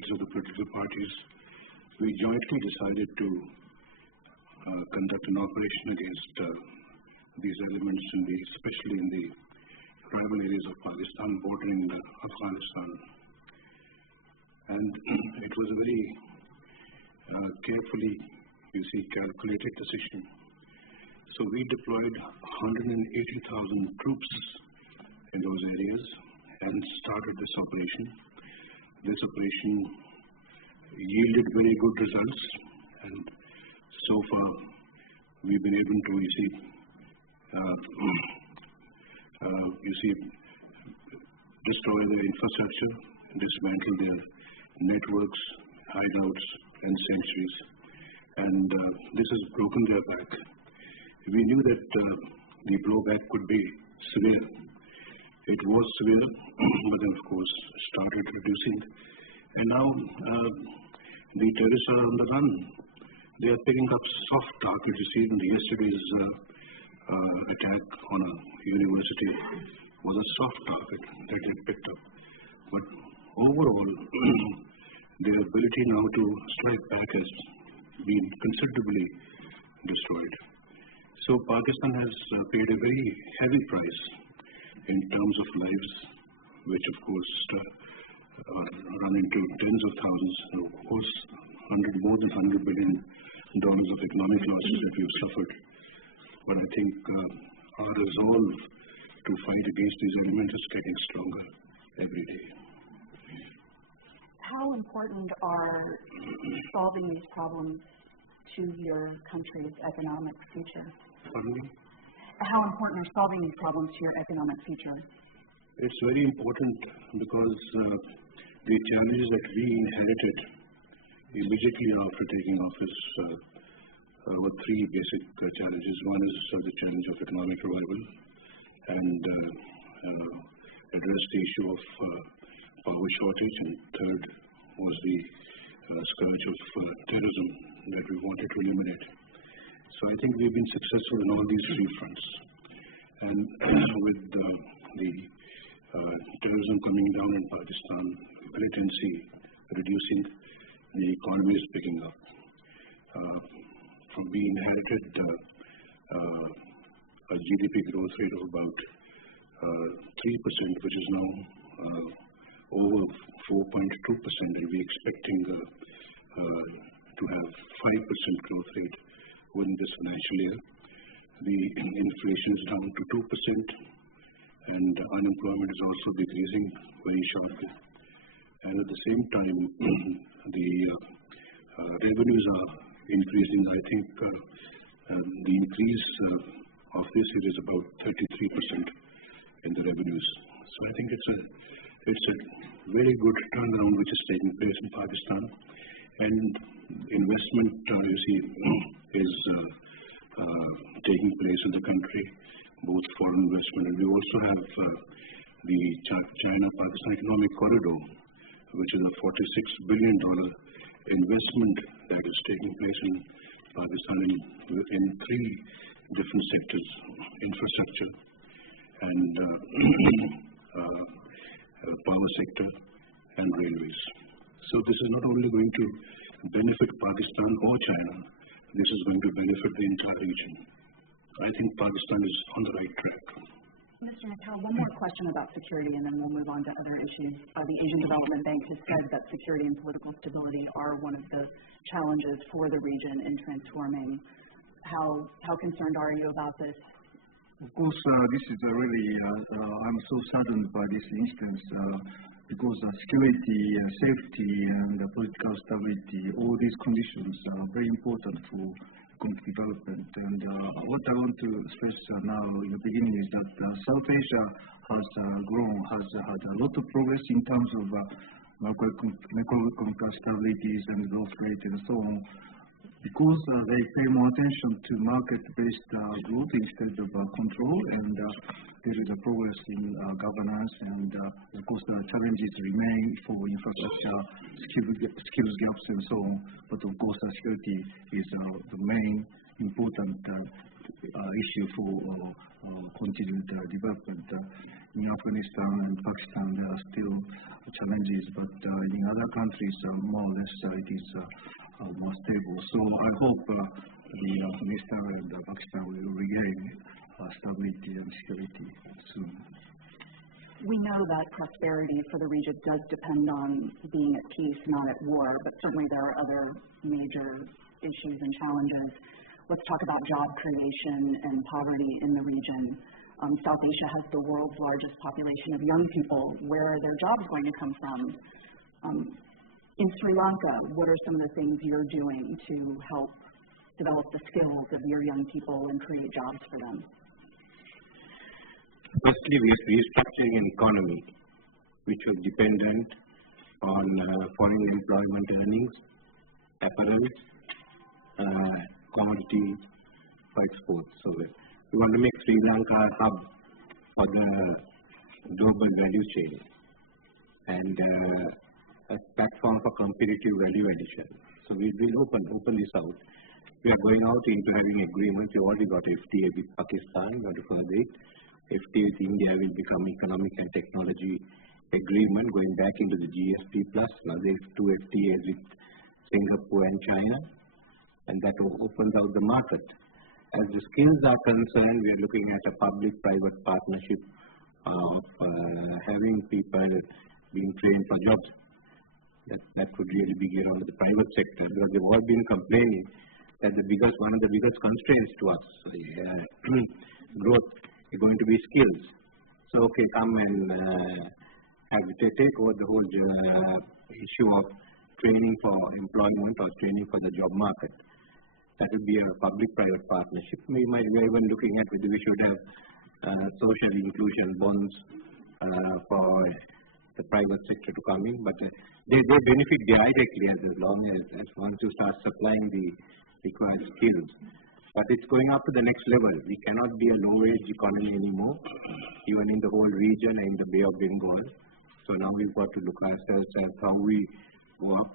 heads of the political parties, we jointly decided to conduct an operation against these elements, especially in the tribal areas of Pakistan bordering Afghanistan. And it was a very carefully, calculated decision. So we deployed 180,000 troops in those areas and started this operation. This operation yielded very good results, and so far we've been able to, destroy their infrastructure, dismantle their networks, hideouts, and sanctuaries. And this has broken their back. We knew that the blowback could be severe. It was severe, but then of course started reducing. And now the terrorists are on the run. They are picking up soft targets. You see, in yesterday's attack on a university was a soft target that they picked up. But overall, their ability now to strike back has been considerably destroyed. So Pakistan has paid a very heavy price in terms of lives, which of course run into tens of thousands, and of course more than $100 billion of economic losses that we've suffered. But I think our resolve to fight against these elements is getting stronger every day. How important are solving these problems to your country's economic future? Pardon me? How important are solving these problems to your economic future? It's very important because the challenges that we inherited immediately after taking office were three basic challenges. One is the challenge of economic revival and address the issue of power shortage, and third was the scourge of terrorism that we wanted to eliminate. So I think we've been successful in all these three fronts. And with the terrorism coming down in Pakistan, militancy reducing, the economy is picking up. We inherited a GDP growth rate of about 3%, which is now over 4.2%, and we're expecting to have 5% growth rate within this financial year. The inflation is down to 2%, and unemployment is also decreasing very sharply. And at the same time, the revenues are increasing. I think the increase of this year is about 33% in the revenues. So I think it's a very good turnaround which is taking place in Pakistan. And investment, is taking place in the country, both foreign investment, and we also have the China-Pakistan Economic Corridor, which is a $46 billion investment that is taking place in Pakistan in three different sectors: infrastructure and power sector and railways. So this is not only going to benefit Pakistan or China, this is going to benefit the entire region. I think Pakistan is on the right track. Mr. Mittal, one more question about security, and then we'll move on to other issues. The Asian Development Bank has said that security and political stability are one of the challenges for the region in transforming. How concerned are you about this? Of course, this is really, I'm so saddened by this instance because security, safety, and political stability, all these conditions are very important for economic development. And what I want to stress now in the beginning is that South Asia has grown, has had a lot of progress in terms of macroeconomic stabilities and growth rate and so on, because they pay more attention to market-based growth instead of control, and there is a progress in governance, and of course the challenges remain for infrastructure, skills gaps and so on, but of course security is the main important issue for continued development. In Afghanistan and Pakistan, there are still challenges, but in other countries, more or less, it is more stable. So I hope the Afghanistan and Pakistan will regain stability and security soon. We know that prosperity for the region does depend on being at peace, not at war, but certainly there are other major issues and challenges. Let's talk about job creation and poverty in the region. South Asia has the world's largest population of young people. Where are their jobs going to come from? In Sri Lanka, what are some of the things you're doing to help develop the skills of your young people and create jobs for them? Firstly, we are restructuring an economy which was dependent on foreign employment earnings, apparel, commodities for exports. So we want to make Sri Lanka a hub for the global value chain and a platform for competitive value addition. So we will open this out. We are going out into having agreements. We already got FTA with Pakistan, got to further it. FTA with India will become economic and technology agreement going back into the GSP+. Now there's 2 FTAs with Singapore and China, and that opens out the market. As the skills are concerned, we are looking at a public-private partnership of having people being trained for jobs. That could really be geared on the private sector, because they've all been complaining that one of the biggest constraints to us growth is going to be skills. So okay, come and take over the whole issue of training for employment or training for the job market. That would be a public-private partnership. We might be even looking at whether we should have social inclusion bonds for the private sector to come in, but they benefit directly as long as once you start supplying the required skills. But it's going up to the next level. We cannot be a low-wage economy anymore, even in the whole region and in the Bay of Bengal. So now we've got to look at ourselves at how we work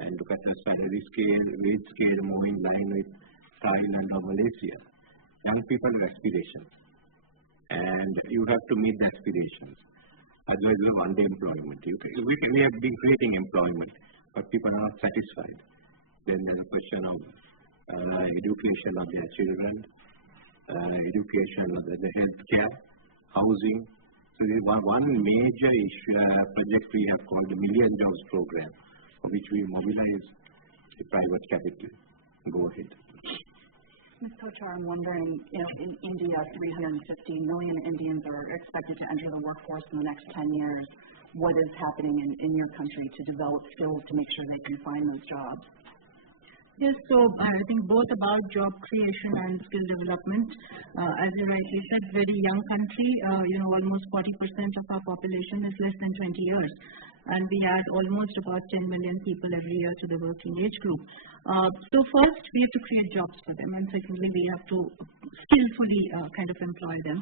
and look at the salary scale, wage scale more in line with Thailand or Malaysia. Young people have aspirations, and you have to meet the aspirations. Otherwise, we have underemployment. We have been creating employment, but people are not satisfied. Then there's a question of education of their children, education of the healthcare, housing. So one major issue, project we have called the Million Jobs Program, for which we mobilize the private capital. Go ahead. Ms. Kochhar, I'm wondering, in India, 350 million Indians are expected to enter the workforce in the next 10 years. What is happening in your country to develop skills to make sure they can find those jobs? Yes, so I think both about job creation and skill development. As you rightly said, very young country, almost 40% of our population is less than 20 years. And we add almost about 10 million people every year to the working age group. So first, we have to create jobs for them, and secondly, we have to skillfully kind of employ them.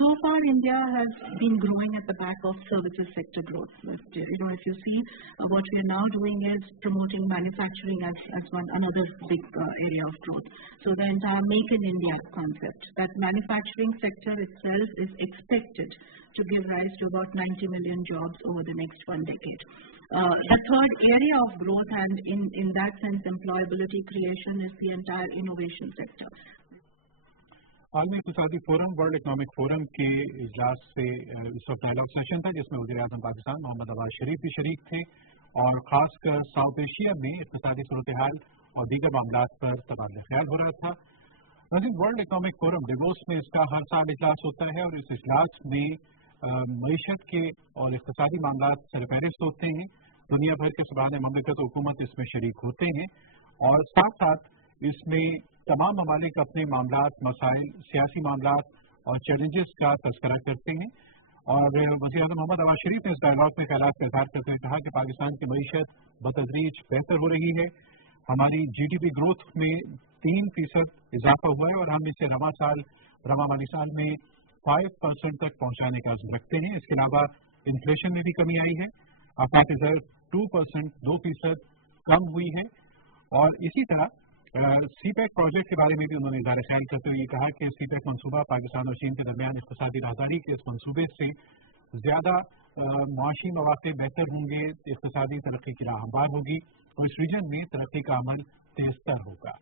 So far, India has been growing at the back of services sector growth. If you see, what we are now doing is promoting manufacturing as another big area of growth. So the entire Make in India concept, that manufacturing sector itself is expected to give rise to about 90 million jobs over the next 1 decade. The third area of growth, and in that sense employability creation, is the entire innovation sector. आलमी इक़्तिसादी forum world economic forum के इजलास से इस वक्त dialogue session था, जिसमें वज़ीर-ए-आज़म पाकिस्तान मोहम्मद अब्बास शरीफ भी शरीक थे और खासकर साउथ एशिया में इक़्तिसादी सूरत हाल और दीगर मामलात पर तबादला ख्याल हो रहा था। वर्ल्ड इकनॉमिक फोरम डेवोस में इसका हर साल इजलास होता है और इस इजलास में मईशत के और इक़्तिसादी मामलात सरफहरिस्त होते हैं। दुनिया भर के सबान ममलिकत हुकूमत इसमें शरीक होते हैं और साथ साथ इसमें तमाम ममालिक अपने मामलात, मसाइल, सियासी मामलात और चैलेंजेस का तज़किरा करते हैं। और वज़ीर-ए-आज़म मोहम्मद अब्बास शरीफ ने इस डायलॉग में ख़यालात का इज़हार करते हुए कहा कि पाकिस्तान की मईशत बतदरीज बेहतर हो रही है। हमारी GDP ग्रोथ में 3% इजाफा हुआ है और हम इसे रवा माली साल में 5% तक पहुंचाने का अज़्म रखते हैं। इसके अलावा इन्फ्लेशन में भी कमी आई है, अफाक दर 2% कम हुई है और इसी तरह सीपैक प्रोजेक्ट के बारे में भी उन्होंने इज़हार ख्याल करते हुए ये कहा कि सीपैक मनसूबा पाकिस्तान और चीन के दरमियान इक़्तिसादी राहदारी के इस मनसूबे से ज़्यादा मुआशी मौक़े बेहतर होंगे, इक़्तिसादी तरक्की की राह हमवार होगी और इस रीजन में तरक्की का अमल तेज़तर होगा।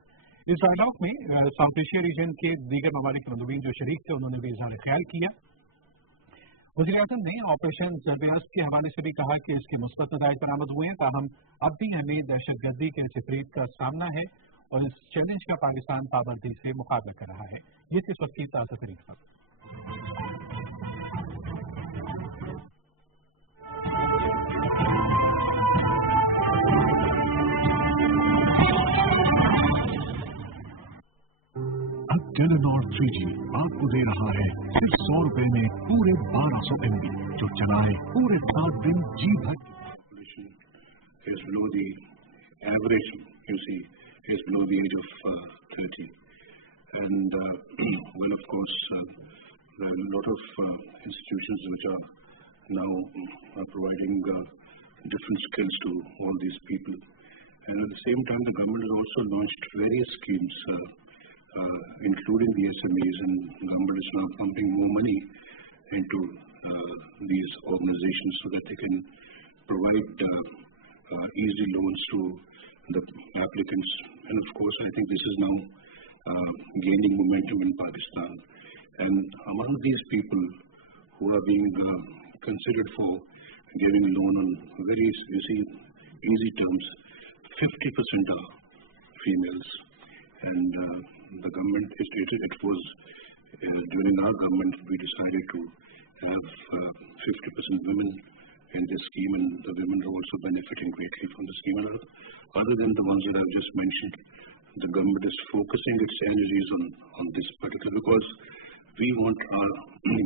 इस डायलॉग में साउथ एशिया रीजन के दीगर ममालिक के नुमाइंदे जो शरीक थे उन्होंने भी इज़हार ख्याल किया। वज़ीर-ए-आज़म ने ऑपरेशन ज़रब-ए-अज़्ब के हवाले से भी कहा कि इसके मुस्बत नताइज बरामद हुए हैं, ताहम अब भी हमें दहशतगर्दी के इस विपरीत का सामना है और इस चैलेंज का पाकिस्तान पाबंदी से मुकाबला कर रहा है। ये इस वक्त की ताज़ा तरीन खबर। अब टेलीनॉर 3G आपको दे रहा है सिर्फ 100 रुपए में पूरे 1200 MB जो चलाए पूरे 7 दिन जी भर। Is below the average, you see, is below the age of 30. And well, of course, there are a lot of institutions which are now providing different skills to all these people. And at the same time, the government has also launched various schemes, including the SMEs, and the government is now pumping more money into these organizations so that they can provide easy loans to the applicants. And of course, I think this is now gaining momentum in Pakistan. And among these people who are being considered for giving a loan on very, you see, easy terms, 50% are females. And the government stated it was, during our government, we decided to have 50% women in this scheme, and the women are also benefiting greatly from the scheme. Other than the ones that I've just mentioned, the government is focusing its energies on this particular, because we want our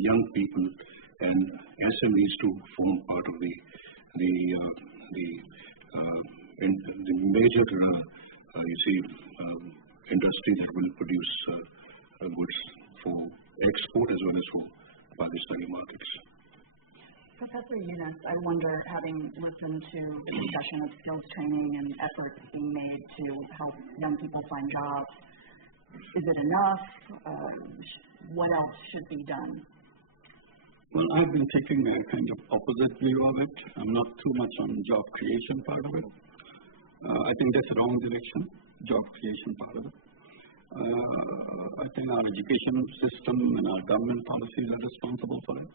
young people and SMEs to form part of the major, industry that will produce goods for export as well as for Pakistani markets. Professor Yunus, I wonder, having listened to the discussion of skills training and efforts being made to help young people find jobs, is it enough? What else should be done? Well, I've been taking a kind of opposite view of it. I'm not too much on job creation part of it. I think that's the wrong direction, job creation part of it. I think our education system and our government policies are responsible for it.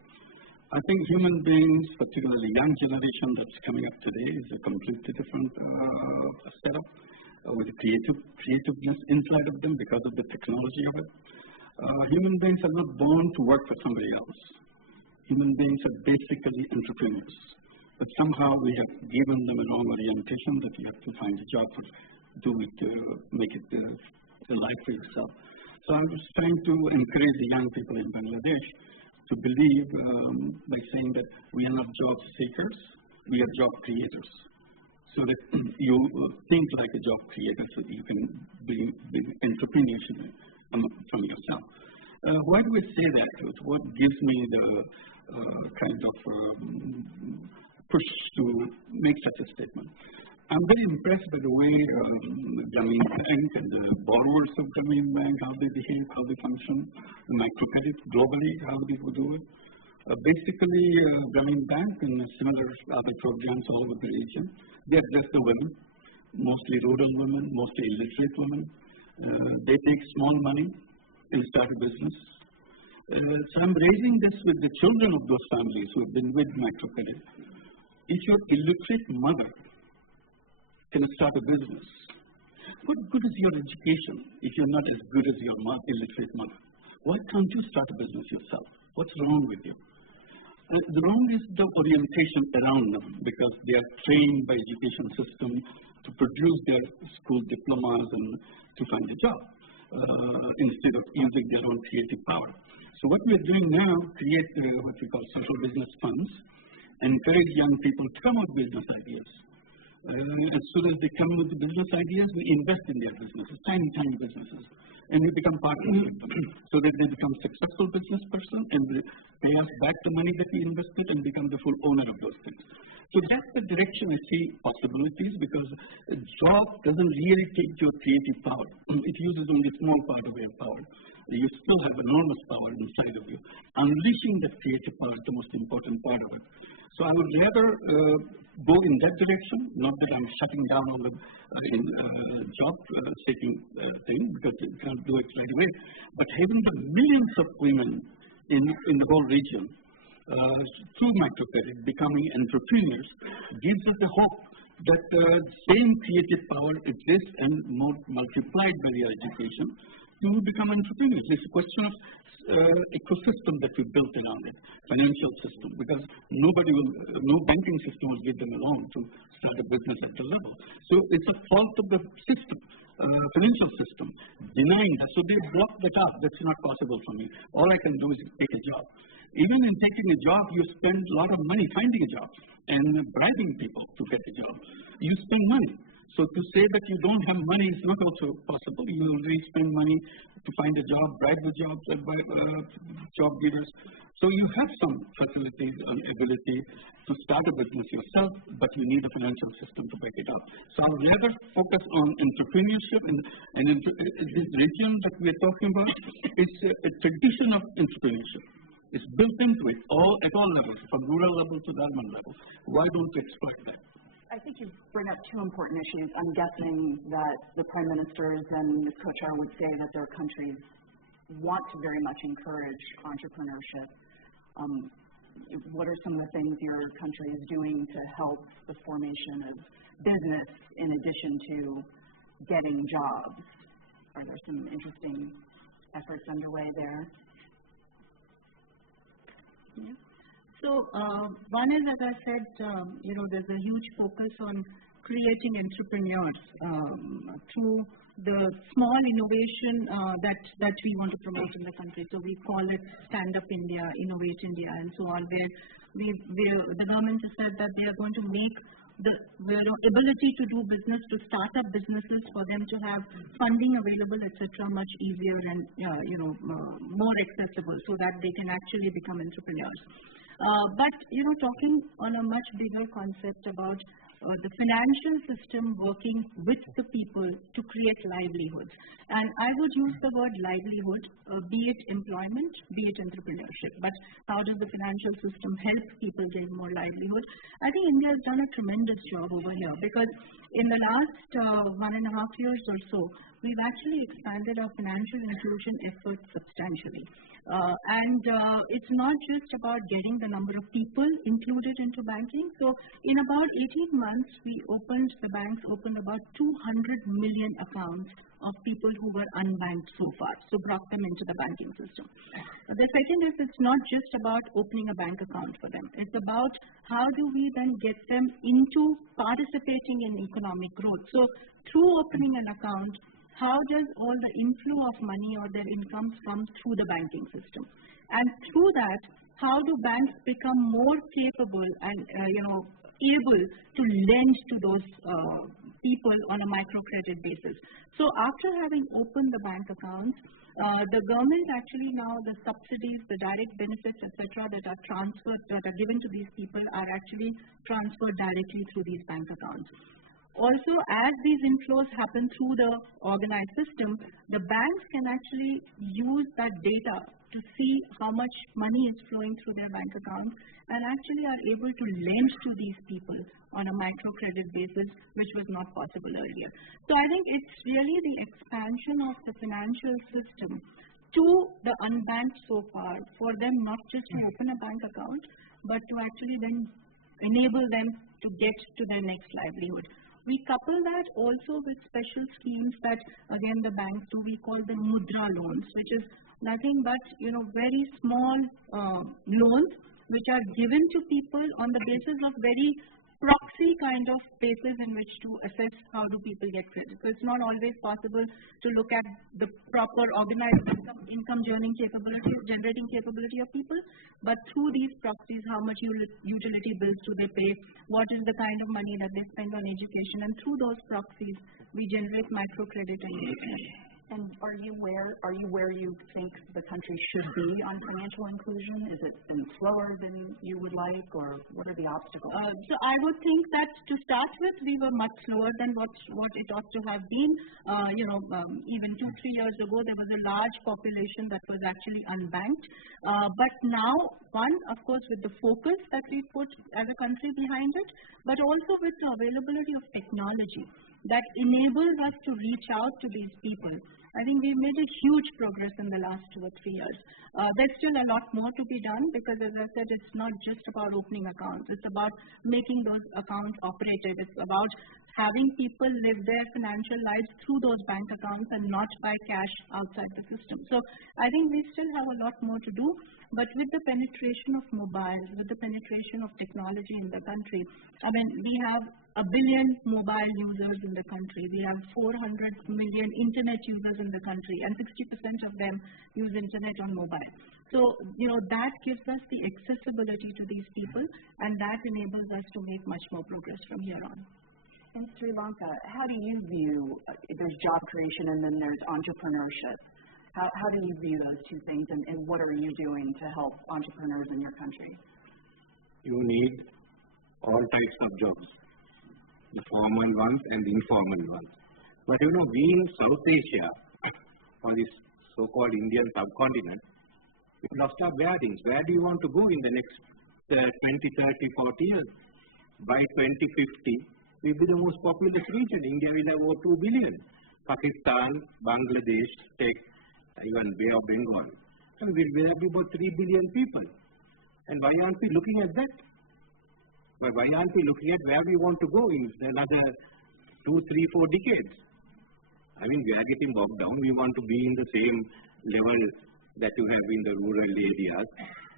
I think human beings, particularly young generation that's coming up today, is a completely different setup with creativeness inside of them because of the technology of it. Human beings are not born to work for somebody else. Human beings are basically entrepreneurs. But somehow we have given them a wrong orientation that you have to find a job for, do it, make it a life for yourself. So I'm just trying to encourage the young people in Bangladesh to believe by saying that we are not job seekers, we are job creators. So that you think like a job creator so you can be entrepreneurship from yourself. Why do I say that? What gives me the kind of push to make such a statement? I'm very impressed by the way Grameen Bank and the borrowers of Grameen Bank, how they behave, how they function, the microcredit globally, how they do it. Basically, Grameen Bank and similar other programs all over the region, they address the women, mostly rural women, mostly illiterate women. They take small money and start a business. So I'm raising this with the children of those families who have been with microcredit. If your illiterate mother can start a business, what good is your education if you're not as good as your illiterate mother? Why can't you start a business yourself? What's wrong with you? The wrong is the orientation around them, because they are trained by education system to produce their school diplomas and to find a job instead of using their own creative power. So what we are doing now, create what we call social business funds, encourage young people to come up with business ideas. As soon as they come with the business ideas, we invest in their businesses, tiny, tiny businesses, and we become partners with them so that they become successful business person and they pay us back the money that we invested and become the full owner of those things. So that's the direction I see possibilities, because a job doesn't really take your creative power. It uses only a small part of your power. You still have enormous power inside of you. Unleashing that creative power is the most important part of it. So I would rather go in that direction, not that I'm shutting down on the job seeking thing, because you can't do it right away, but having the millions of women in the whole region through microcredit becoming entrepreneurs gives us the hope that the same creative power exists and more multiplied by their education to become entrepreneurs. It's a question of ecosystem that we built around it, financial system, because no banking system will give them a loan to start a business at the level. So it's a fault of the system, financial system, denying that. So they block that up. That's not possible for me. All I can do is take a job. Even in taking a job, you spend a lot of money finding a job and bribing people to get a job. You spend money. So to say that you don't have money is not also possible. You already spend money to find a job, bribe the jobs, job givers. So you have some facilities and ability to start a business yourself, but you need a financial system to back it up. So I would rather focus on entrepreneurship, and this region that we are talking about is a tradition of entrepreneurship. It's built into it at all levels, from rural level to the urban level. Why don't we exploit that? I think you bring up two important issues. I'm guessing that the prime ministers and Kochhar would say that their countries want to very much encourage entrepreneurship. What are some of the things your country is doing to help the formation of business in addition to getting jobs? Are there some interesting efforts underway there? Yeah. So one is, as I said, there's a huge focus on creating entrepreneurs through the small innovation that we want to promote in the country. So we call it Stand Up India, Innovate India, and so on, where the government has said that they are going to make the ability to do business, to start up businesses, for them to have funding available, etc., much easier and more accessible, so that they can actually become entrepreneurs. But talking on a much bigger concept about the financial system working with the people to create livelihoods. And I would use the word livelihood, be it employment, be it entrepreneurship. But how does the financial system help people gain more livelihood? I think India has done a tremendous job over here, because in the last 1.5 years or so, we've actually expanded our financial inclusion efforts substantially. And it's not just about getting the number of people included into banking. So in about 18 months, the banks opened about 200 million accounts of people who were unbanked so far, so brought them into the banking system. The second is, it's not just about opening a bank account for them. It's about how do we then get them into participating in economic growth. So through opening an account, how does all the inflow of money or their incomes come through the banking system? And through that, how do banks become more capable and able to lend to those people on a microcredit basis? So after having opened the bank accounts, the government actually now, the subsidies, the direct benefits, etc., that are transferred, that are given to these people, are actually transferred directly through these bank accounts. Also, as these inflows happen through the organized system, the banks can actually use that data to see how much money is flowing through their bank accounts, and actually are able to lend to these people on a microcredit basis, which was not possible earlier. So I think it's really the expansion of the financial system to the unbanked so far, for them not just to open a bank account, but to actually then enable them to get to their next livelihood. We couple that also with special schemes that, again, the banks do. We call them mudra loans, which is nothing but, very small loans which are given to people on the basis of very proxy kind of basis in which to assess how do people get credit. So it's not always possible to look at the proper organized income generating capability of people, but through these proxies, how much utility bills do they pay, what is the kind of money that they spend on education, and through those proxies, we generate microcredit and investment. And are you where you think the country should be on financial inclusion? Is it been slower than you would like, or what are the obstacles? So I would think that to start with, we were much slower than what it ought to have been. Even 2-3 years ago, there was a large population that was actually unbanked. But now, one, of course, with the focus that we put as a country behind it, but also with the availability of technology that enables us to reach out to these people. I think we've made a huge progress in the last 2 or 3 years. There's still a lot more to be done because, as I said, it's not just about opening accounts. It's about making those accounts operative. It's about having people live their financial lives through those bank accounts and not by cash outside the system. So I think we still have a lot more to do. But with the penetration of mobiles, with the penetration of technology in the country, I mean, we have 1 billion mobile users in the country. We have 400 million internet users in the country, and 60% of them use internet on mobile. So, that gives us the accessibility to these people, and that enables us to make much more progress from here on. In Sri Lanka, how do you view, there's job creation and then there's entrepreneurship. How do you view those two things, and what are you doing to help entrepreneurs in your country? You need all types of jobs, the formal ones and the informal ones. But we in South Asia, on this so-called Indian subcontinent, we've lost our bearings. Where do you want to go in the next 20, 30, 40 years? By 2050, we'll be the most populous region. India will have over 2 billion. Pakistan, Bangladesh, take even Bay of Bengal. So we'll have about 3 billion people. And why aren't we looking at that? Why aren't we looking at where we want to go in another 2, 3, 4 decades? I mean, we are getting bogged down. We want to be in the same level that you have in the rural areas.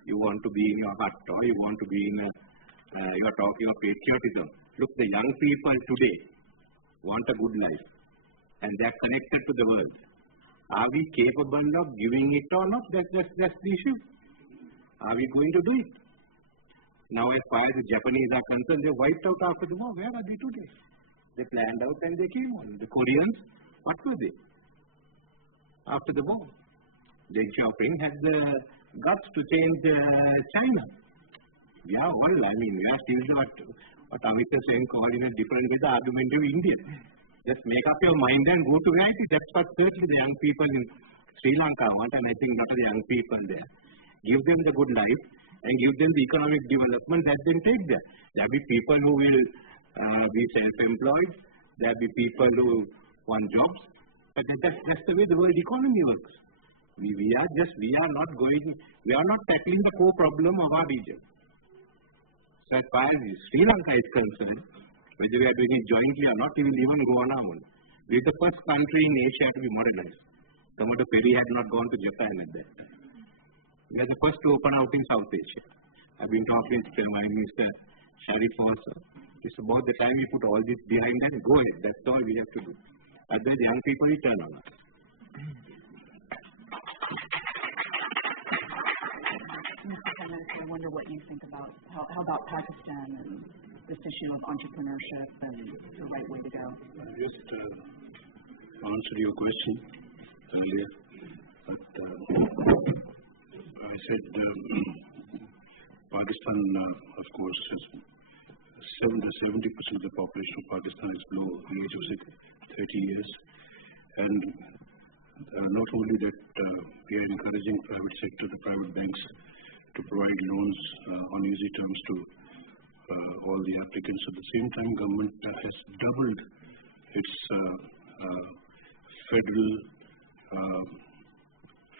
You want to be in your hut, or you want to be in you are talking of patriotism. Look, the young people today want a good life, and they are connected to the world. Are we capable of giving it or not? That's the issue. Are we going to do it? Now, as far as the Japanese are concerned, they wiped out after the war. Where are they today? They planned out and they came on. The Koreans, what were they? After the war, Deng Xiaoping had the guts to change China. We are still not what Amit is saying, called in a different way, the argumentative Indian. Just make up your mind and go to reality. That's what certainly the young people in Sri Lanka want, and I think not the young people there. Give them the good life and give them the economic development that then take there. There will be people who will be self-employed. There will be people who want jobs. But that's the way the world economy works. We are not tackling the core problem of our region. So as far as Sri Lanka is concerned, whether we are doing it jointly or not, we will even go on our own. We are the first country in Asia to be modernized. Commodore Perry had not gone to Japan at that time. We are the first to open out in South Asia. I've been talking to my Minister Sharif also. It's about the time we put all this behind and go ahead. That's all we have to do. Otherwise, young people will turn on us. I wonder what you think about how about Pakistan and this issue of entrepreneurship and the right way to go. I just answered your question earlier, but I said Pakistan, of course, is 70% of the population of Pakistan is below the age of 30 years, and not only that, we are encouraging private sector, the private banks, to provide loans on easy terms to all the applicants. At the same time, government has doubled its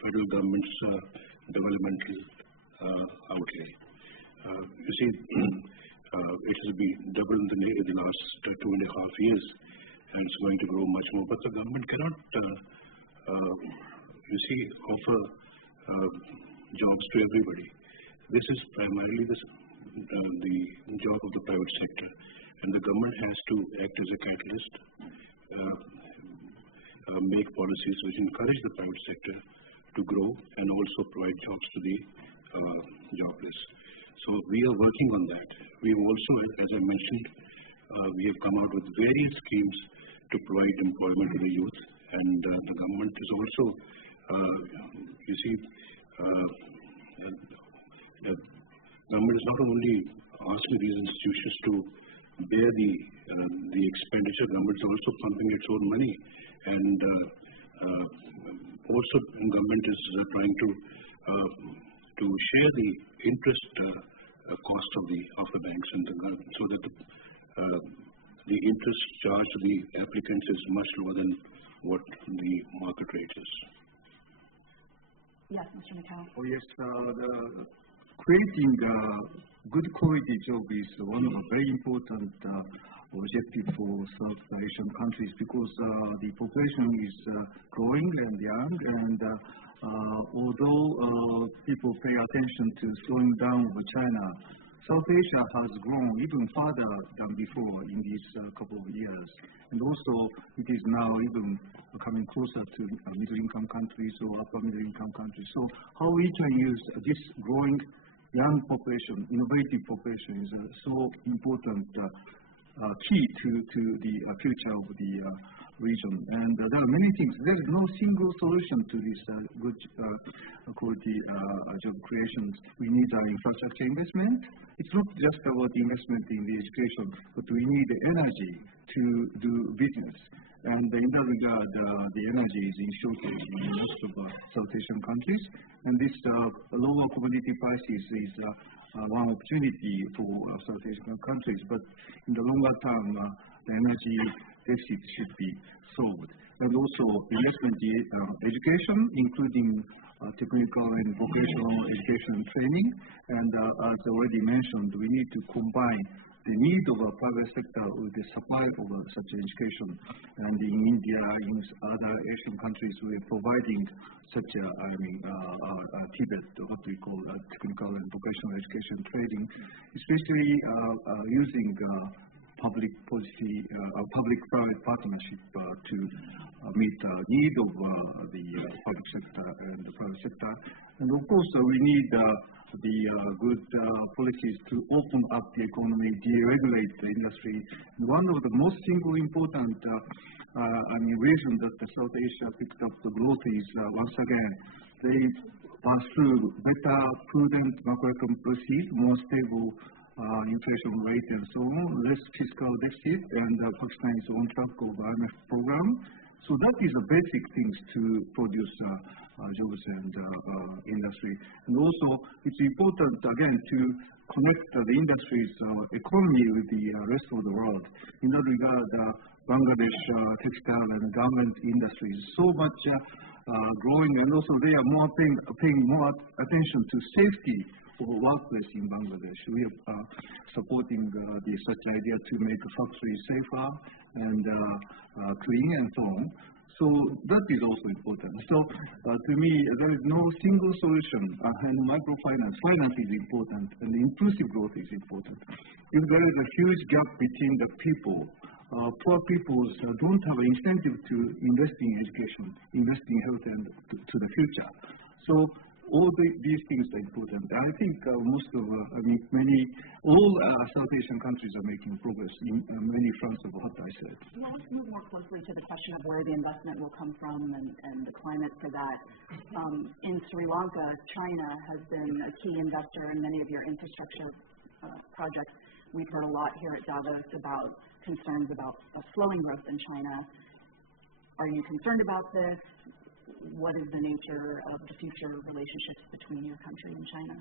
federal government's developmental outlay. You see, it has been doubled in the last 2.5 years, and it's going to grow much more. But the government cannot, offer jobs to everybody. This is primarily the job of the private sector, and the government has to act as a catalyst, make policies which encourage the private sector to grow and also provide jobs to the jobless. So we are working on that. We have also, as I mentioned, we have come out with various schemes to provide employment to the youth, And the government is also, you see, the government is not only asking these institutions to bear the expenditure, government is also pumping its own money, and also government is trying to share the interest cost of the banks, and so that the interest charged to the applicants is much lower than what the market rate is. Yes, Mr. Mikhail. Oh yes, creating good quality job is one of the very important objective for South Asian countries, because the population is growing and young, and although people pay attention to slowing down of China, South Asia has grown even further than before in these couple of years, and also it is now even coming closer to middle-income countries or upper middle-income countries. So how we can use this growing young population, innovative population, is so important key to the future of the region. And there are many things. There is no single solution to this good quality job creation. We need infrastructure investment. It's not just about investment in the education, but we need the energy to do business. And in that regard, the energy is in shortage in most of South Asian countries. And this lower commodity prices is one opportunity for South Asian countries. But in the longer term, the energy deficit should be solved. And also investment in education, including technical and vocational education and training. And as already mentioned, we need to combine the need of a private sector with the supply of such education. And in India, in other Asian countries, we are providing such Tibet, what we call technical and vocational education training, especially using public policy, public-private partnership to meet the need of the public sector and the private sector. And of course, we need the good policies to open up the economy, deregulate the industry. And one of the most single important reason that the South Asia picked up the growth is, once again, they pass through better, prudent macroeconomic policies, more stable inflation rate and so on, less fiscal deficit, and Pakistan is on track of IMF program. So that is the basic things to produce jobs and industry. And also, it's important again to connect the industry's economy with the rest of the world. In that regard, Bangladesh textile and garment industry is so much growing, and also they are paying more attention to safety for workplace in Bangladesh. We are supporting such idea to make a factory safer and clean and so on. So that is also important. So to me, there is no single solution, and finance is important, and inclusive growth is important. If there is a huge gap between the people, poor people don't have an incentive to invest in education, invest in health, and to the future. So all these things are important. I think most of, all South Asian countries are making progress in many fronts of what I said. Let's move more closely to the question of where the investment will come from and the climate for that. In Sri Lanka, China has been a key investor in many of your infrastructure projects. We've heard a lot here at Davos about concerns about a slowing growth in China. Are you concerned about this? What is the nature of the future relationships between your country and China?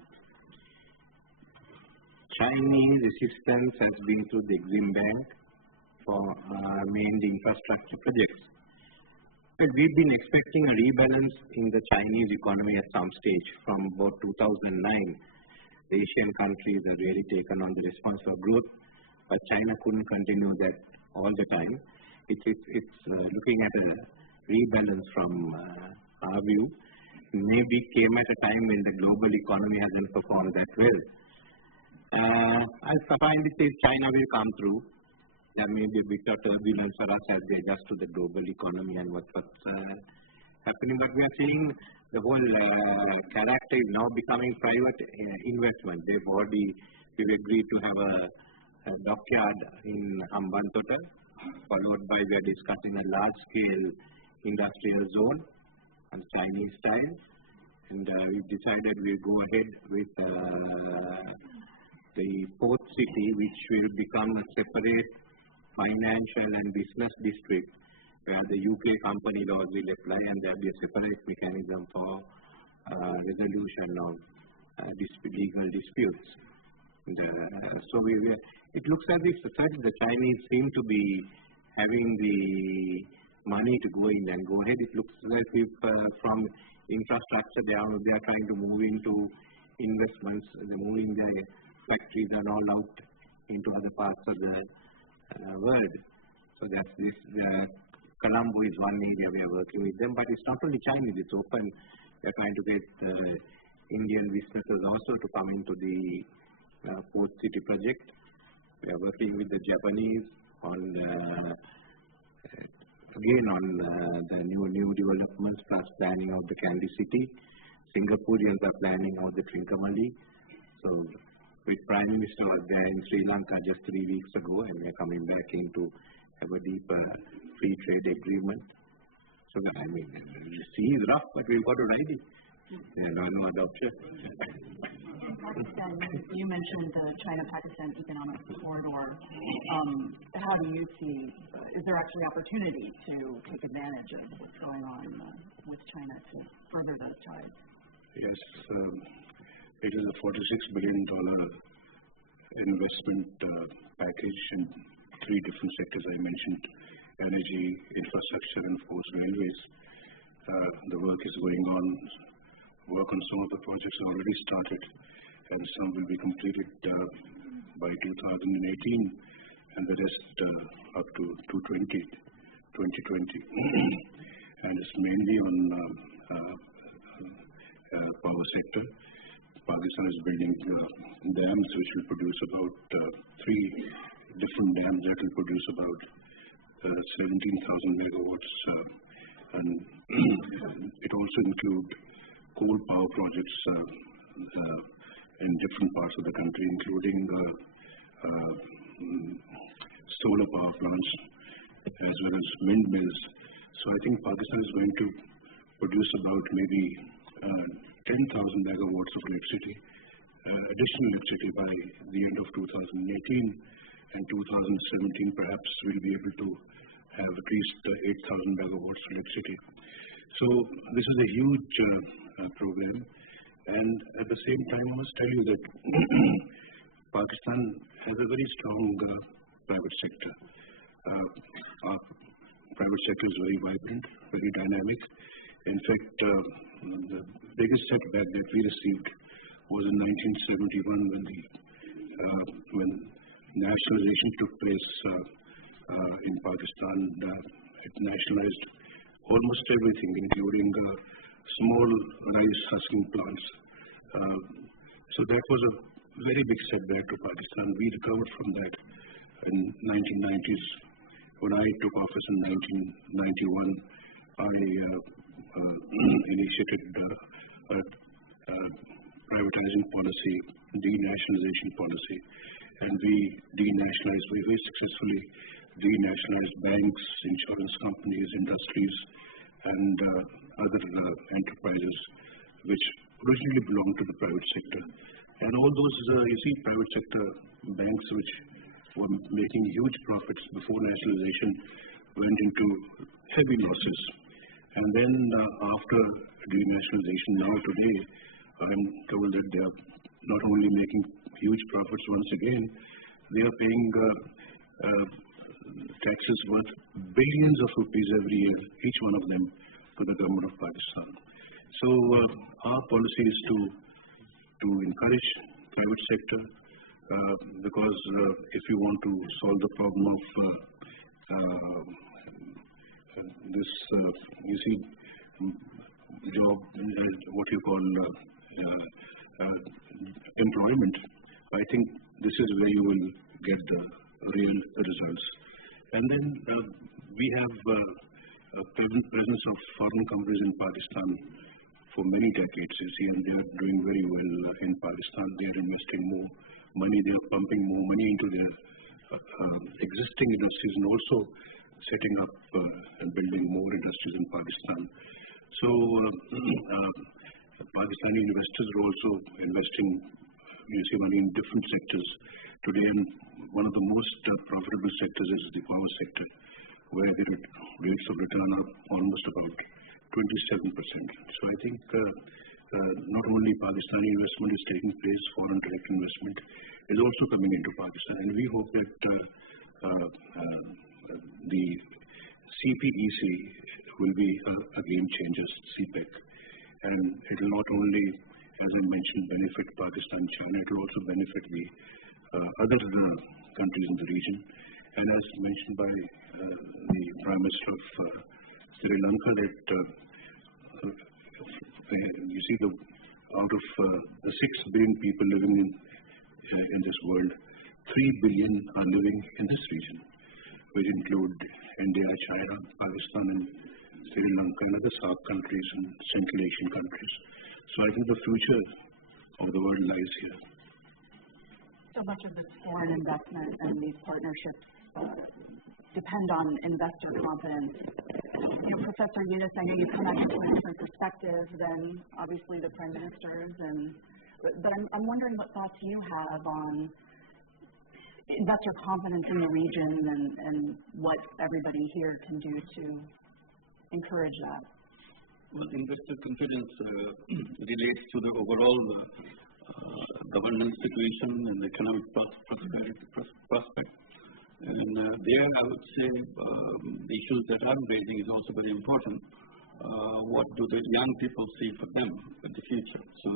Chinese assistance has been through the Exim Bank for mainly infrastructure projects. But we've been expecting a rebalance in the Chinese economy at some stage. From about 2009, the Asian countries have really taken on the response for growth, but China couldn't continue that all the time. It's looking at a rebalance from our view. Maybe came at a time when the global economy hasn't performed that well. I'll find it if China will come through. There may be a bit of turbulence for us as they adjust to the global economy and what's happening. But we are seeing the whole character is now becoming private investment. We've agreed to have a dockyard in Hambantota, followed by we are discussing a large-scale industrial zone and Chinese style. And we've decided we'll go ahead with the port city, which will become a separate financial and business district where the UK company laws will apply, and there will be a separate mechanism for resolution of legal disputes. And, so it looks as if the Chinese seem to be having the money to go in and go ahead. It looks as if from infrastructure they are trying to move into investments. They're moving their factories and all out into other parts of the world. So that's this. Colombo is one area we are working with them, but it's not only Chinese, it's open. We're trying to get Indian businesses also to come into the port city project. We are working with the Japanese on the new developments plus planning of the Kandy city. Singaporeans are planning out the Trincomalee. So with Prime Minister was there in Sri Lanka just 3 weeks ago, and we are coming back in to have a deeper free trade agreement. So I mean, the sea is rough, but we've got to ride it. There are no other options. Pakistan, you mentioned the China-Pakistan economic corridor. How do you see, is there actually opportunity to take advantage of what's going on with China to further those ties? Yes, it is a $46 billion investment package in 3 different sectors I mentioned: energy, infrastructure, and of course railways. The work is going on. Work on some of the projects already started, and some will be completed by 2018, and the rest up to 2020. And it's mainly on power sector. Pakistan is building dams which will produce about 3 different dams that will produce about 17,000 megawatts, and it also includes coal power projects in different parts of the country, including solar power plants as well as windmills. So I think Pakistan is going to produce about maybe 10,000 megawatts of electricity, additional electricity by the end of 2018, and 2017 perhaps we'll be able to have at least 8,000 megawatts of electricity. So this is a huge program, and at the same time I must tell you that Pakistan has a very strong private sector. Our private sector is very vibrant, very dynamic. In fact, the biggest setback that we received was in 1971 when nationalization took place in Pakistan. It nationalized almost everything, including small rice husking plants. So that was a very big setback to Pakistan. We recovered from that in 1990s. When I took office in 1991, I initiated privatizing policy, denationalization policy, and we denationalized very successfully. Denationalized banks, insurance companies, industries, and other enterprises which originally belonged to the private sector. And all those, you see, private sector banks which were making huge profits before nationalization went into heavy losses. And then after denationalization, now today, I'm told that they are not only making huge profits once again, they are paying taxes worth billions of rupees every year, each one of them, to the government of Pakistan. So our policy is to encourage private sector because if you want to solve the problem of this, you see, job, what you call employment, I think this is where you will get the real results. And then we have a presence of foreign companies in Pakistan for many decades, you see, and they are doing very well in Pakistan. They are investing more money, they are pumping more money into their existing industries and also setting up and building more industries in Pakistan. So Pakistani investors are also investing money in different sectors today, and one of the most profitable sectors is the power sector, where the rates of return are almost about 27%. So I think not only Pakistani investment is taking place, foreign direct investment is also coming into Pakistan, and we hope that the CPEC will be a game changer, CPEC, and it will not only, as I mentioned, benefit Pakistan, China, it will also benefit the other countries in the region. And as mentioned by the Prime Minister of Sri Lanka, that you see, out of the 6 billion people living in this world, 3 billion are living in this region, which include India, China, Pakistan, and Sri Lanka, and other SAARC countries and Central Asian countries. So I think the future of the world lies here. So much of this foreign investment and these partnerships depend on investor confidence. Professor Yunus, I know you come at it from a different perspective than obviously the Prime Ministers, but I'm wondering what thoughts you have on investor confidence in the region and what everybody here can do to encourage that. Well, investor confidence relates to the overall governance situation and economic prospect. And there, I would say, the issues that I'm raising is also very important. What do the young people see for them in the future? So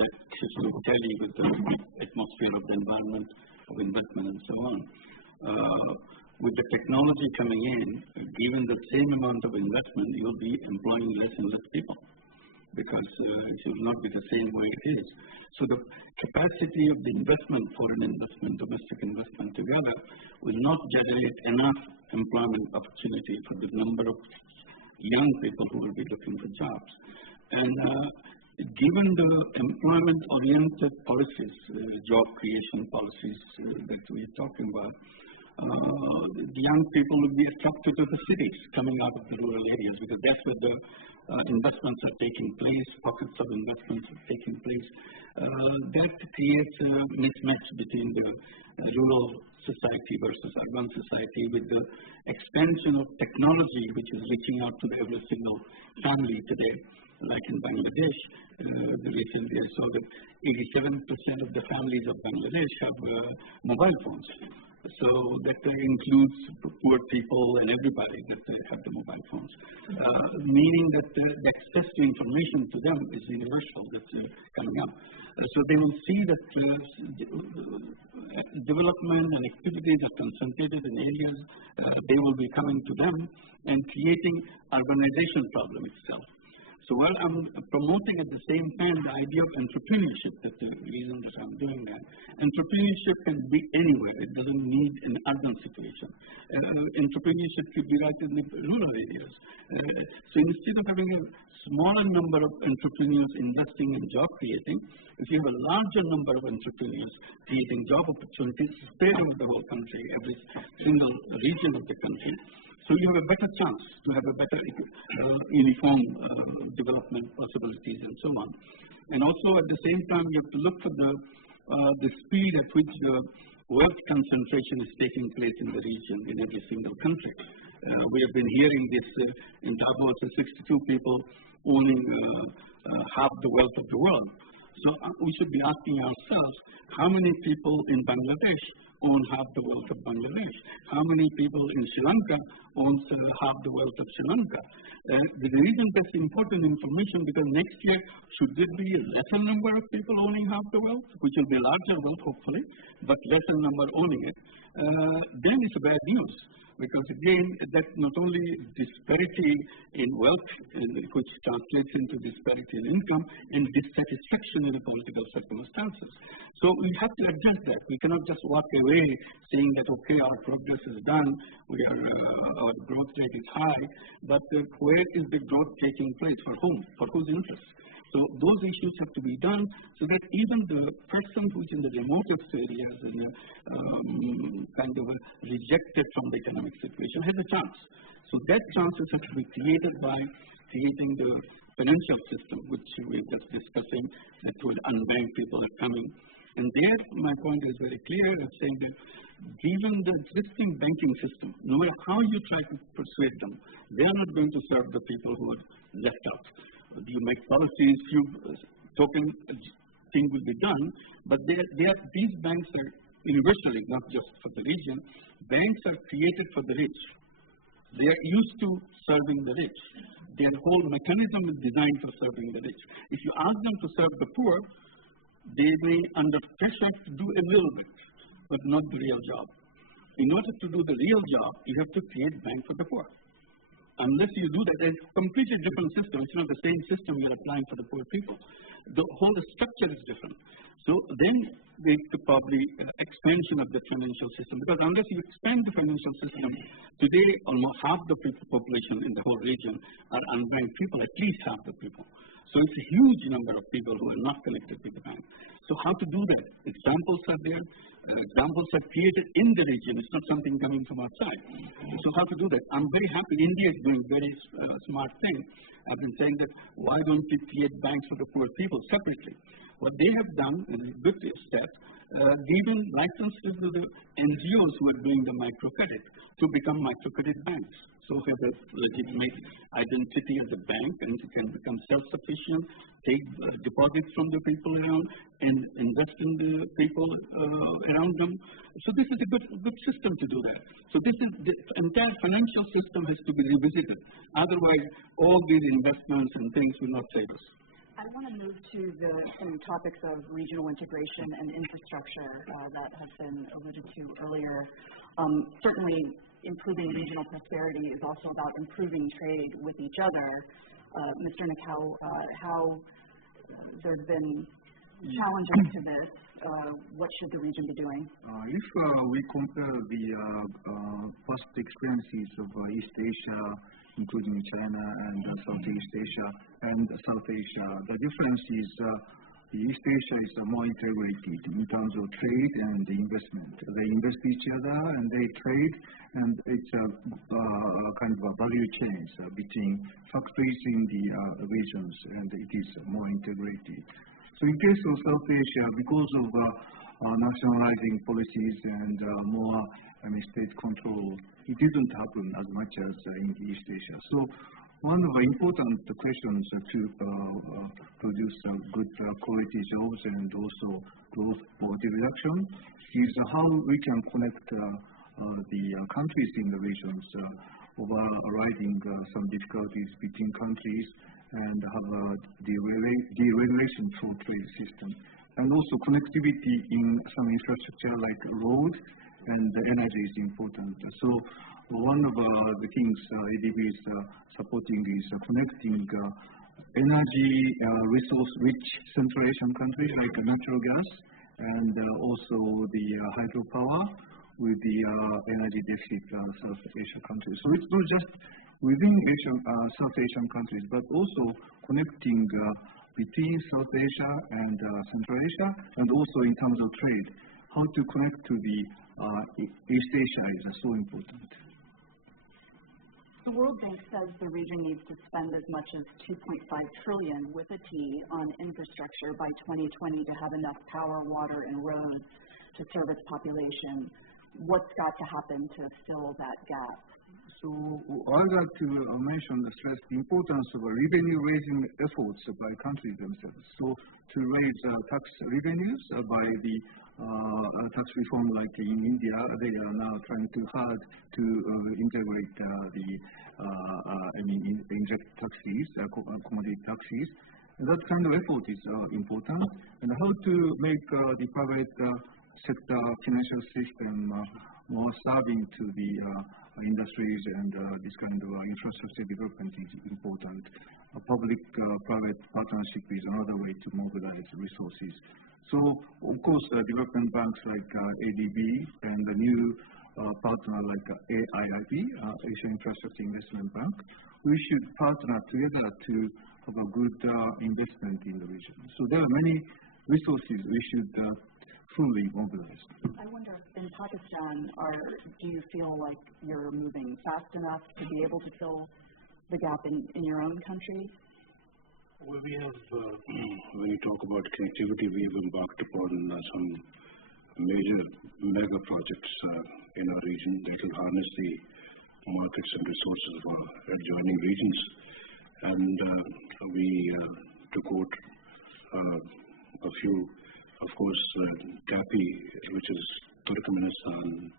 that is to tell you with the atmosphere of the environment, of investment, and so on. With the technology coming in, given the same amount of investment, you'll be employing less and less people, because it will not be the same way it is. So the capacity of the investment, foreign investment, domestic investment together, will not generate enough employment opportunity for the number of young people who will be looking for jobs. And given the employment-oriented policies, job creation policies that we're talking about, the young people will be attracted to the cities coming out of the rural areas, because that's where the investments are taking place, pockets of investments are taking place. That creates a mismatch between the rural society versus urban society, with the expansion of technology, which is reaching out to every single family today. Like in Bangladesh, recently I saw that 87% of the families of Bangladesh have mobile phones. So that includes poor people and everybody that have the mobile phones, meaning that the access to information to them is universal. That's coming up. So they will see that development and activities are concentrated in areas. They will be coming to them and creating urbanization problem itself. So while I'm promoting at the same time the idea of entrepreneurship, that's the reason that I'm doing that. Entrepreneurship can be anywhere. It doesn't need an urban situation. Entrepreneurship could be right in the rural areas. So instead of having a smaller number of entrepreneurs investing in job creating, if you have a larger number of entrepreneurs creating job opportunities spread over the whole country, every single region of the country, so you have a better chance to have a better uniform development possibilities and so on. And also at the same time, you have to look for the speed at which the wealth concentration is taking place in the region, in every single country. We have been hearing this in Davos, 62 people owning half the wealth of the world. So we should be asking ourselves, how many people in Bangladesh own half the wealth of Bangladesh? How many people in Sri Lanka own half the wealth of Sri Lanka? The reason that's important information, because next year, should there be a lesser number of people owning half the wealth, which will be a larger wealth hopefully, but lesser number owning it, then it's bad news. Because again, that's not only disparity in wealth, which translates into disparity in income, and dissatisfaction in the political circumstances. So we have to adjust that. We cannot just walk away saying that, okay, our progress is done, our growth rate is high, but where is the growth taking place? For whom? For whose interest? So those issues have to be done so that even the person who's in the remotest areas and kind of rejected from the economic situation has a chance. So that chances have to be created by creating the financial system, which we were just discussing, that will unbank people are coming. And there, my point is very clear, of saying that given the existing banking system, no matter how you try to persuade them, they are not going to serve the people who are left out. You make policies, few token thing will be done, but these banks are universally, not just for the region, banks are created for the rich. They are used to serving the rich. Their whole mechanism is designed for serving the rich. If you ask them to serve the poor, they may under pressure to do a little bit, but not the real job. In order to do the real job, you have to create bank for the poor. Unless you do that, it's a completely different system. It's not the same system you're applying for the poor people. The whole structure is different. So then there's probably expansion of the financial system, because unless you expand the financial system, today almost half the population in the whole region are unbanked people, at least half the people. So it's a huge number of people who are not connected with the bank. So how to do that? Examples are there. Examples are created in the region. It's not something coming from outside. So how to do that? I'm very happy. India is doing very smart thing. I've been saying that why don't we create banks for the poor people separately? What they have done is a good step, given licenses to the NGOs who are doing the microcredit to become microcredit banks. So have a legitimate identity as a bank, and it can become self-sufficient, take deposits from the people around, and invest in the people around them. So this is a good system to do that. So the entire financial system has to be revisited. Otherwise, all these investments and things will not save us. I want to move to the topics of regional integration and infrastructure that have been alluded to earlier. Certainly, improving regional prosperity is also about improving trade with each other. Mr. Nakao, how there have been challenges to this. What should the region be doing? If we compare the past experiences of East Asia, including China and Southeast Asia and South Asia, the difference is East Asia is more integrated in terms of trade and investment. They invest each other and they trade, and it's a kind of a value chain between factories in the regions, and it is more integrated. So in case of South Asia, because of nationalizing policies and more state control, it didn't happen as much as in East Asia. So one of the important questions to produce good quality jobs and also growth poverty reduction is how we can connect the countries in the regions overriding some difficulties between countries and have a deregulation for trade system. And also connectivity in some infrastructure like road and energy is important. So one of the things ADB is supporting is connecting energy resource-rich Central Asian countries like natural gas and also the hydropower with the energy deficit South Asian countries. So it's not just within South Asian countries, but also connecting between South Asia and Central Asia, and also in terms of trade. How to connect to the East Asia is so important. The World Bank says the region needs to spend as much as $2.5 trillion with a T on infrastructure by 2020 to have enough power, water, and roads to serve its population. What's got to happen to fill that gap? So I'd like to stress the importance of revenue-raising efforts by countries themselves. So to raise tax revenues by the tax reform, like in India, they are now trying too hard to integrate inject taxes, commodity taxes. And that kind of effort is important. And how to make the private sector financial system more serving to the industries and this kind of infrastructure development is important. Public-private partnership is another way to mobilize resources. So, of course, development banks like ADB and the new partner like AIIB, Asian Infrastructure Investment Bank. We should partner together to have a good investment in the region. So there are many resources we should fully mobilize. I wonder, in Pakistan, do you feel like you're moving fast enough to be able to fill the gap in your own country? Well, we have, when you talk about connectivity, we have embarked upon some major mega projects in our region that will harness the markets and resources of our adjoining regions. And we took out a few, of course, TAPI, which is Turkmenistan,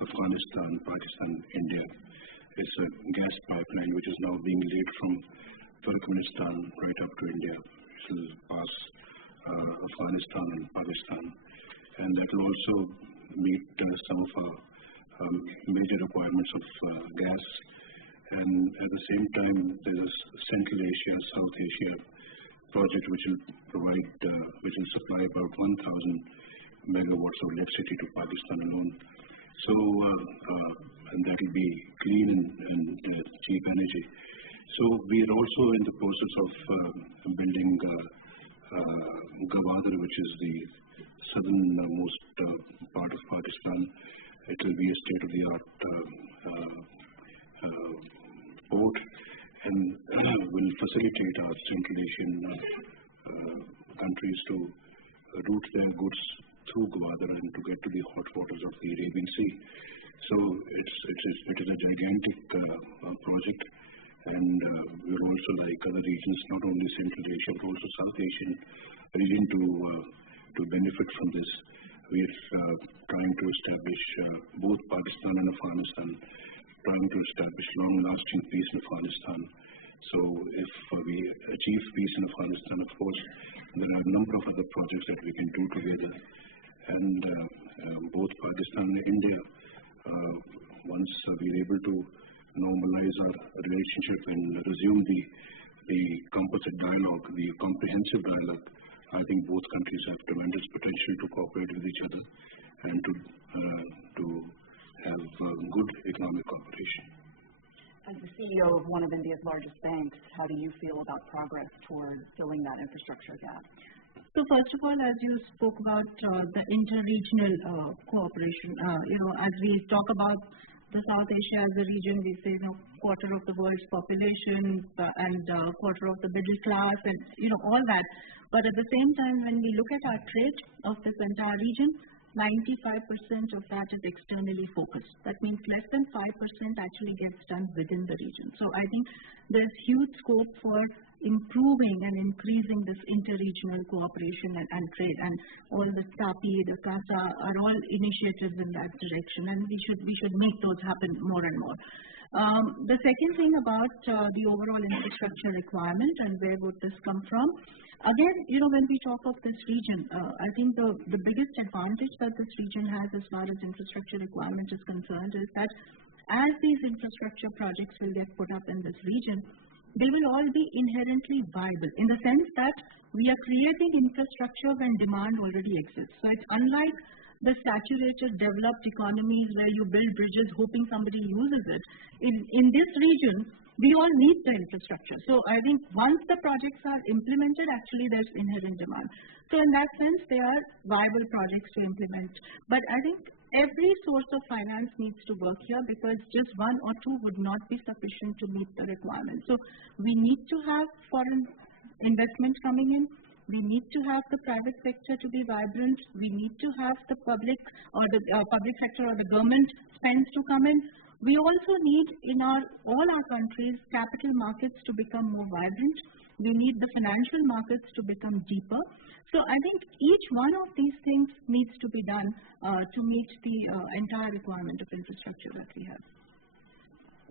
Afghanistan, Pakistan, India. It's a gas pipeline which is now being laid from Turkmenistan right up to India. It will pass Afghanistan and Pakistan. And that will also meet some of our major requirements of gas. And at the same time, there is Central Asia, South Asia project which will supply about 1,000 megawatts of electricity to Pakistan alone. So, and that will be clean and cheap energy. So we are also in the process of building Gwadar, which is the southernmost part of Pakistan. It will be a state-of-the-art port and will facilitate our Central Asian countries to route their goods through Gwadar and to get to the hot waters of the Arabian Sea. So it is a gigantic project, and we are also, like other regions, not only Central Asia but also South Asian region, to benefit from this. We are trying to establish both Pakistan and Afghanistan, trying to establish long-lasting peace in Afghanistan. So if we achieve peace in Afghanistan, of course, there are a number of other projects that we can do together. And both Pakistan and India, once we are able to normalize our relationship and resume the composite dialogue, the comprehensive dialogue, I think both countries have tremendous potential to cooperate with each other and to have good economic cooperation. As the CEO of one of India's largest banks, how do you feel about progress toward filling that infrastructure gap? So first of all, as you spoke about the interregional cooperation, as we talk about the South Asia as a region, we say quarter of the world's population and quarter of the middle class and all that. But at the same time, when we look at our trade of this entire region, 95% of that is externally focused. That means less than 5% actually gets done within the region. So I think there's huge scope for improving and increasing this interregional cooperation and trade, and all the TAPI, the CASA are all initiatives in that direction, and we should make those happen more and more. The second thing about the overall infrastructure requirement and where would this come from? Again, when we talk of this region, I think the biggest advantage that this region has as far as infrastructure requirement is concerned is that as these infrastructure projects will get put up in this region, they will all be inherently viable in the sense that we are creating infrastructure when demand already exists. So it's unlike the saturated developed economies where you build bridges hoping somebody uses it. In this region, we all need the infrastructure. So I think once the projects are implemented, actually there's inherent demand. So in that sense, they are viable projects to implement. But I think every source of finance needs to work here because just one or two would not be sufficient to meet the requirements. So we need to have foreign investment coming in. We need to have the private sector to be vibrant. We need to have the public or the public sector or the government spends to come in. We also need in all our countries capital markets to become more vibrant. We need the financial markets to become deeper. So I think each one of these things needs to be done to meet the entire requirement of infrastructure that we have.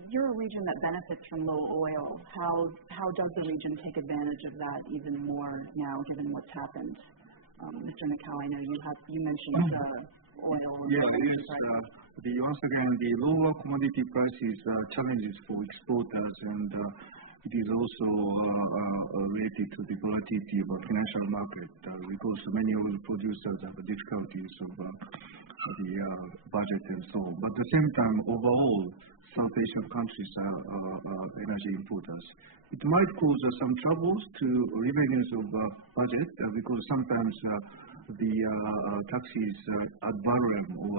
You're a region that benefits from low oil. How does the region take advantage of that even more now, given what's happened? Mr. Nakao, I know you mentioned oil. Yeah, yes. Once again, the lower commodity prices challenges for exporters, and it is also related to the volatility of the financial market because many oil producers have difficulties of the budget and so on. But at the same time, overall, South Asian countries are energy importers. It might cause some troubles to revenues of budget because sometimes the taxes ad valorem or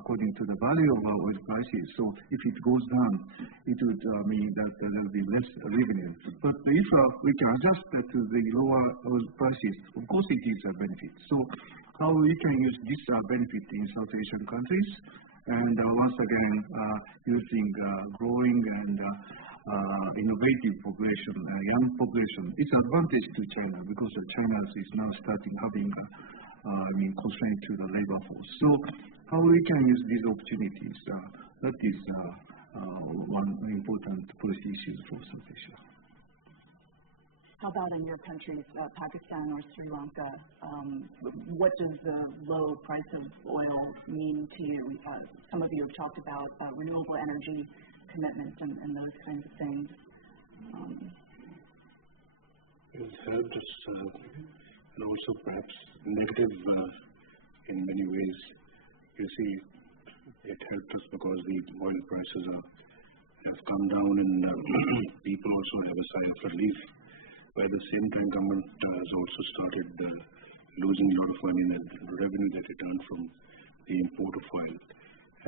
according to the value of our oil prices. So if it goes down, it would mean that there will be less revenue. But if we can adjust that to the lower oil prices, of course it is a benefit. So how we can use this benefit in South Asian countries, and once again using growing and innovative population, young population, it's an advantage to China because China is now starting having constraint to the labor force. So how we can use these opportunities, that is one important policy issue for South Asia. How about in your countries, Pakistan or Sri Lanka? What does the low price of oil mean to you? Some of you have talked about renewable energy commitments and those kinds of things. It's helped us, and also perhaps negative in many ways. You see, it helped us because the oil prices have come down and people also have a sigh of relief. But at the same time, government has also started losing a lot of money in the revenue that it earned from the import of oil.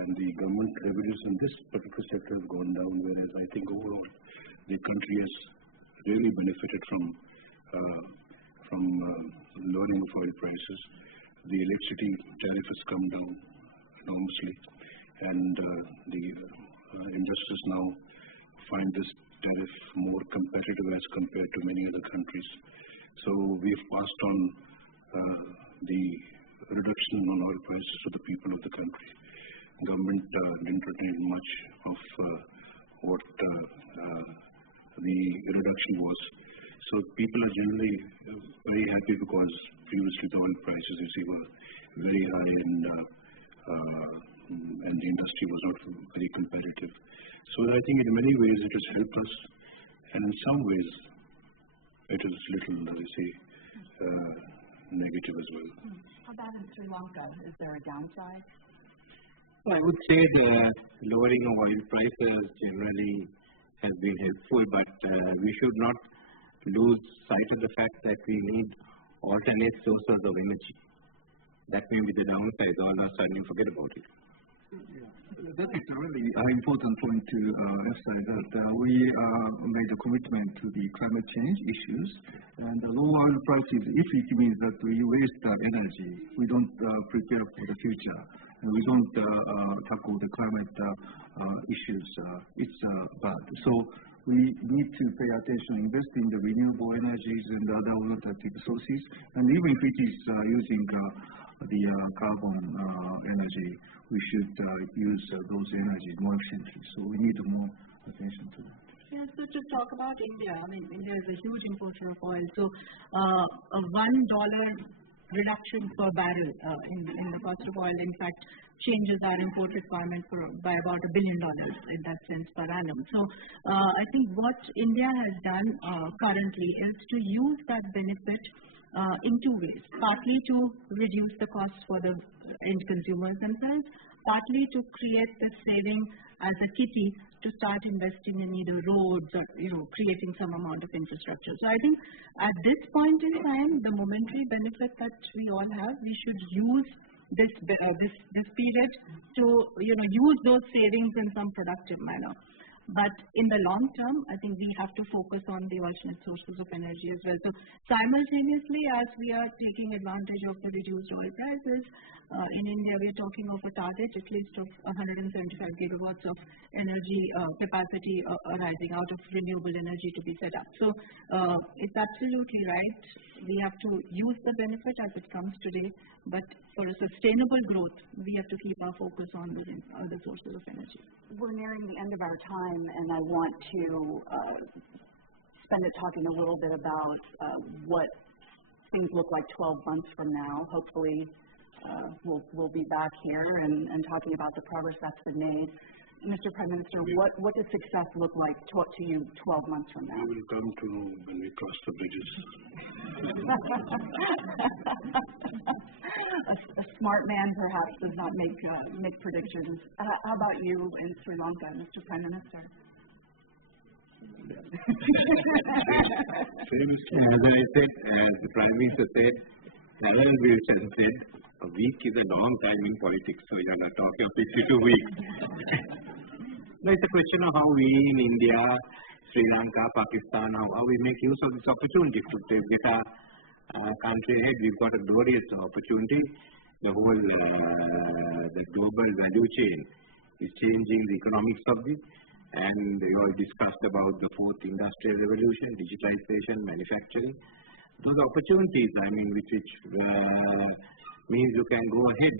And the government revenues in this particular sector have gone down, whereas I think overall the country has really benefited from lowering of oil prices. The electricity tariff has come down enormously, and the investors now find this tariff more competitive as compared to many other countries. So we've passed on the reduction on oil prices to the people of the country. Government didn't retain much of what the reduction was. So people are generally very happy because previously the oil prices, you see, were very high and the industry was not very competitive. So I think in many ways it has helped us, and in some ways it is little, negative as well. How about in Sri Lanka? Is there a downside? Well, I would say the lowering of oil prices generally has been helpful, but we should not lose sight of the fact that we need alternate sources of energy. That may be the downside. All of a sudden you forget about it. That is a really important point to emphasize that we made a commitment to the climate change issues, and the low oil prices, if it means that we waste energy, we don't prepare for the future, and we don't tackle the climate issues, it's bad. So we need to pay attention, invest in the renewable energies and other alternative sources, and even if it is using the carbon energy, we should use those energies more efficiently. So we need more attention to that. Yeah, so to talk about India, I mean, India is a huge importer of oil. So a $1 reduction per barrel in the cost of oil, in fact, changes our import requirement by about $1 billion in that sense per annum. So I think what India has done currently is to use that benefit in two ways. Partly to reduce the costs for the end consumers themselves, partly to create the saving as a kitty to start investing in either roads or creating some amount of infrastructure. So I think at this point in time, the momentary benefit that we all have, we should use this period to use those savings in some productive manner. But in the long term, I think we have to focus on the alternate sources of energy as well. So simultaneously, as we are taking advantage of the reduced oil prices, in India we are talking of a target at least of 175 gigawatts of energy capacity arising out of renewable energy to be set up. So it's absolutely right. We have to use the benefit as it comes today, but for a sustainable growth, we have to keep our focus on the other sources of energy. We're nearing the end of our time, and I want to spend it talking a little bit about what things look like 12 months from now. Hopefully, we'll be back here and talking about the progress that's been made. Mr. Prime Minister, what does success look like to you 12 months from now? We will come to know when we cross the bridges. A smart man perhaps does not make predictions. How about you in Sri Lanka, Mr. Prime Minister? As I said, as the Prime Minister said, Harold Wilson said, a week is a long time in politics, so you are not talking of 52 weeks. No, it's a question of how we in India, Sri Lanka, Pakistan, how we make use of this opportunity to get our country ahead. We've got a glorious opportunity. The whole the global value chain is changing the economics of this. And you all discussed about the fourth industrial revolution, digitization, manufacturing. Those opportunities, I mean, which means you can go ahead.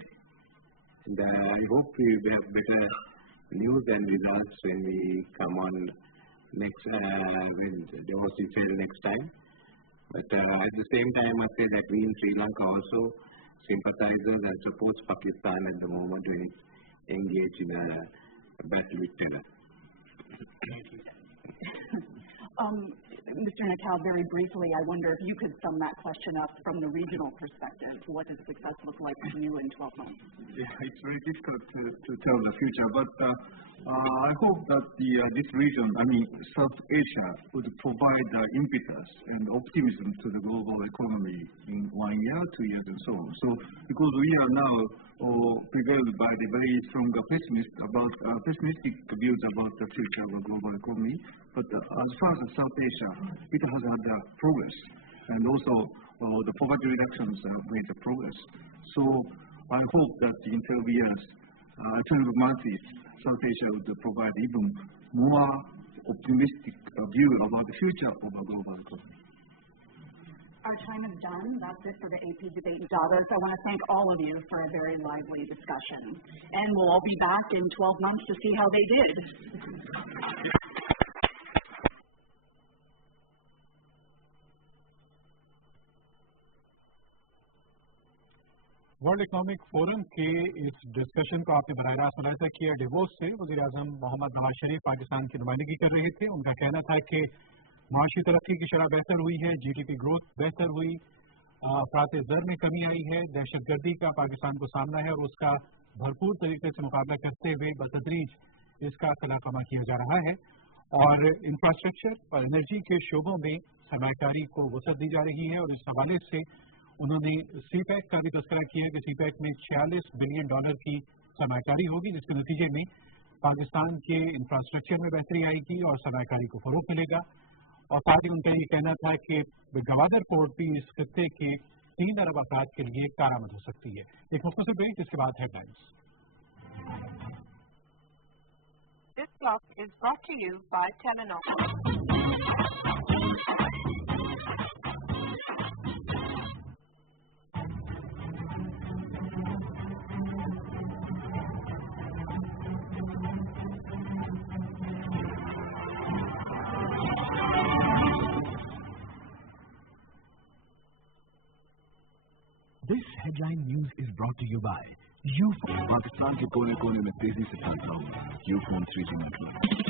And I hope we have better news and results when we come on next, when Davos is held next time. But at the same time, I say that we in Sri Lanka also sympathizers and supports Pakistan at the moment when it engage in a battle with terror. Mr. Natal, very briefly, I wonder if you could sum that question up from the regional perspective. What does success look like for you in 12 months? Yeah, it's very difficult to tell the future, but I hope that this region, I mean South Asia, would provide impetus and optimism to the global economy in 1 year, 2 years, and so on. So, because we are now prevailed by the very strong pessimistic views about the future of the global economy, but as far as South Asia, it has had progress, and also the poverty reductions have made progress. So, I hope that in 12 years, 12 months, South Asia would provide even more optimistic view about the future of the global economy. Our time is done. That's it for the AP debate in Davos. I want to thank all of you for a very lively discussion. And we'll all be back in 12 months to see how they did. World economic forum के इस discussion को आपने बराह रास्त सुना था कि DeVos से वज़ीर आज़म मोहम्मद नवाज शरीफ पाकिस्तान की नुमाइंदगी कर रहे थे। उनका कहना था कि माशी तरक्की की शरह बेहतर हुई है, GDP ग्रोथ बेहतर हुई, अफरात ज़र में कमी आई है, दहशतगर्दी का पाकिस्तान को सामना है और उसका भरपूर तरीके से मुकाबला करते हुए बतदरीज इसका कलाकमा किया जा रहा है और इंफ्रास्ट्रक्चर और एनर्जी के शोबों में सरमायाकारी को वसअत दी जा रही है। और इस हवाले से उन्होंने CPEC का भी तज़किरा किया कि CPEC में $46 बिलियन की सरमायाकारी होगी, जिसके नतीजे में पाकिस्तान के इंफ्रास्ट्रक्चर में बेहतरी आएगी और सरमायाकारी को फ़रोग़ मिलेगा। और साथ ही उनका ये कहना था कि गवादर पोर्ट भी इस खित्ते के 3 अरब अफराद के लिए कारआमद हो सकती है। एक मुख्तसर ब्रेक, इसके बाद headlines. This block is brought to you by Telenor. This headline news is brought to you by Ufone। Pakistan के कोने कोने में तेजी से फैल रहा हूँ यूफोन 3G नेटवर्क।